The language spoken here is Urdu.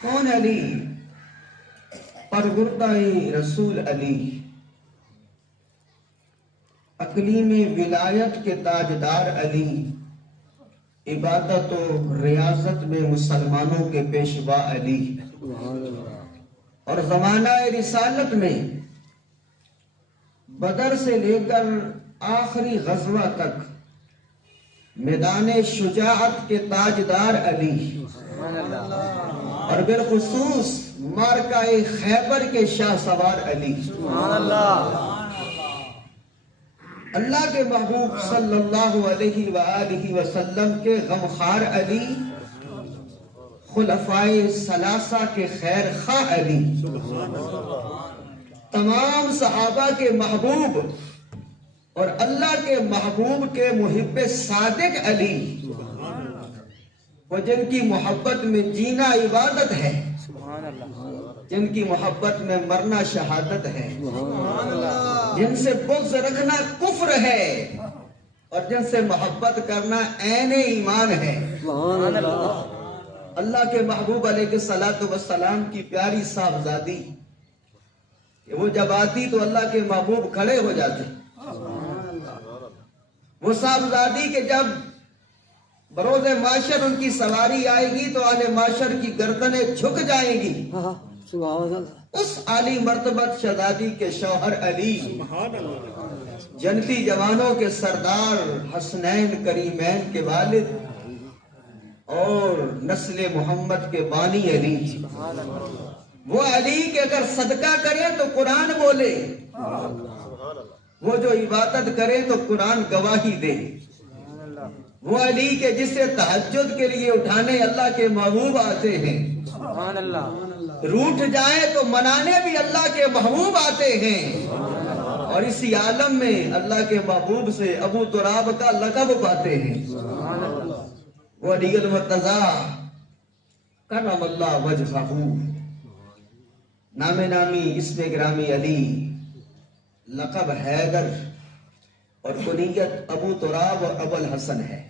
کون علی؟ پروردہ رسول علی، اقلیم ولایت کے تاجدار علی، عبادت و ریاضت میں مسلمانوں کے پیشوا علی، اور زمانہ رسالت میں بدر سے لے کر آخری غزوہ تک میدان شجاعت کے تاجدار علی، اور بالخصوص مارکہ خیبر کے شاہ سوار علی، اللہ کے محبوب صلی اللہ علیہ وآلہ وسلم کے غمخوار علی، خلفائے ثلاثہ کے خیر خواہ علی، تمام صحابہ کے محبوب اور اللہ کے محبوب کے محب صادق علی، وہ جن کی محبت میں جینا عبادت ہے، جن کی محبت میں مرنا شہادت ہے، جن سے بغض رکھنا کفر ہے اور جن سے محبت کرنا عین ایمان ہے۔ اللہ کے محبوب علیہ السلام کی پیاری صاحبزادی، وہ جب آتی تو اللہ کے محبوب کھڑے ہو جاتے، وہ صاحبزادی کے جب بروز معاشر ان کی سواری آئے گی تو اہل معاشر کی گردنیں جھک جائیں گی۔ اس عالی مرتبت شہزادی کے شوہر علی، جنتی جوانوں کے سردار حسنین کریمین کے والد اور نسل محمد کے بانی علی، وہ علی کہ اگر صدقہ کرے تو قرآن بولے، وہ جو عبادت کرے تو قرآن گواہی دے، وہ علی کہ جسے تہجد کے لیے اٹھانے اللہ کے محبوب آتے ہیں، روٹھ جائے تو منانے بھی اللہ کے محبوب آتے ہیں، اور اسی عالم میں اللہ کے محبوب سے ابو تراب کا لقب پاتے ہیں۔ وہ علی المرتضیٰ کرم اللہ وجہہ، نام نامی اسم گرامی علی، لقب حیدر اور کنیت ابو تراب اور ابو الحسن ہے۔